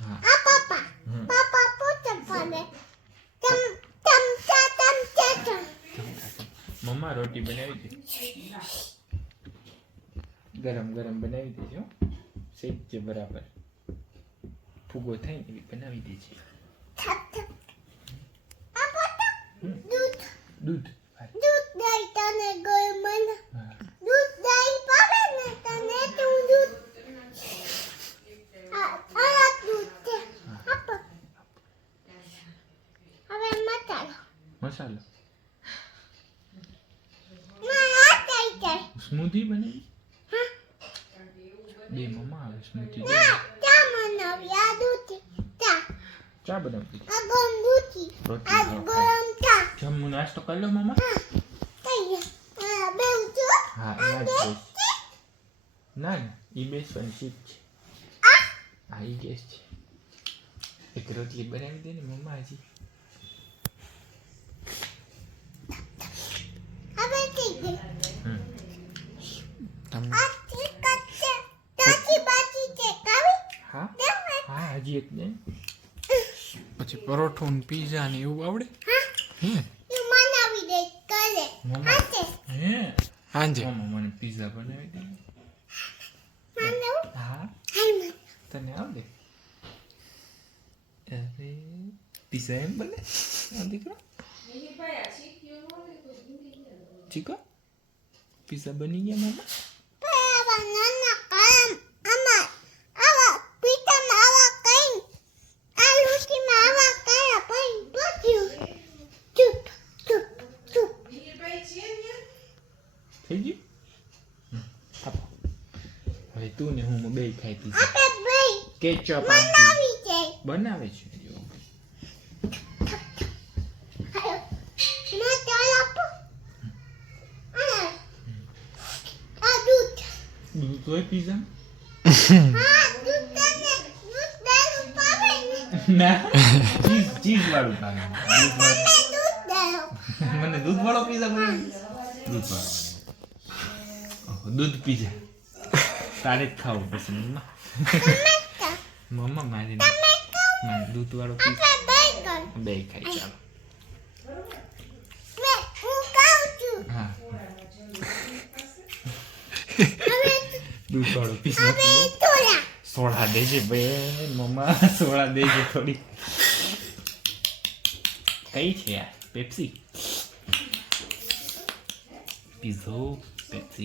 હા આ પાપા પાપા પોતે પડે ચમચા મમ્મા રોટી બનાવી દે ગરમ ગરમ બનાવી દેજો શેકજે બરાબર ફૂગો થાય ને એવી બનાવી દેજે દૂધ દૂધ દૂધ દઈ તને ગરમ મને હા દૂધ દઈ પાવે ને તને તું દૂધ આ દૂધ છે આપ હવે મસાલો ના આ કઈ સ્મૂધી બનાવી બે મમ્મા આવે સ્મૂધી ના ચા બનાવી આ દૂધ ચા ચા બનાવી આ ગરમ દૂધ રોટી આ ખાઓ. ગરમ ચા જમવું નાસ્તો કરી લો મમ્મા કઈ બે ઉઠો હા ના જ બેસ ના ના ઈ બેસવાની સીટ છે હા ઈ ગેસ છે એક રોટલી બનાવી દે ને મમ્મા હજી હવે થઈ ગઈ તમને આ ચીકટ છે તાજી બાજી છે કાવી હા દેખાય હા હજી એક ને પછી પરોઠો ને પીઝા ને એવું આવડે હે તું બનાવી દે કરે મમ્મા હાથે હે હાંજે મમ્મા મને પિઝા બનાવી દે માનવ હા હાય મન તને આવડે અરે પિઝા એમ બને આ દીકરો ચીકો પિઝા બની ગયા મમ્મા પાવા નાના કામ અમાર આવા પીતામાં આવા કઈ આ લોટીમાં આવા કયા પઈ પોચ્યું ચૂપ ચૂપ ચૂપ થઈ ગયું આપો હવે તું ને હું બે ખાઈ પીઝા આપે ભાઈ કેચઅપ બનાવી છે બનાવે છે જો હાયો મેં ચાલ આપો આ દૂધ દૂધ હોય પિઝા હા દૂધ તને દૂધ દેવું પાવે ને ના ચીઝ વાળું ભાવે દૂધ વાળું તમે દૂધ દેવો મને દૂધ વાળો પિઝા બનાવી દૂધ વાળો ઓહો, દૂધ પિઝા તારે જ ખાવું પછી મમ્મા તમે તો મમ્મા મારી તમે કહો મારે દૂધ વાળો પિઝા આપણે બે કર બે ખાઈ ચાલો મેં હું કહું છું હા હવે દૂધ વાળો પિઝા હવે થોડા સોડા દેજે બે મમ્મા સોડા દેજે થોડી કઈ છે આ પેપ્સી પીઝો પેપ્સી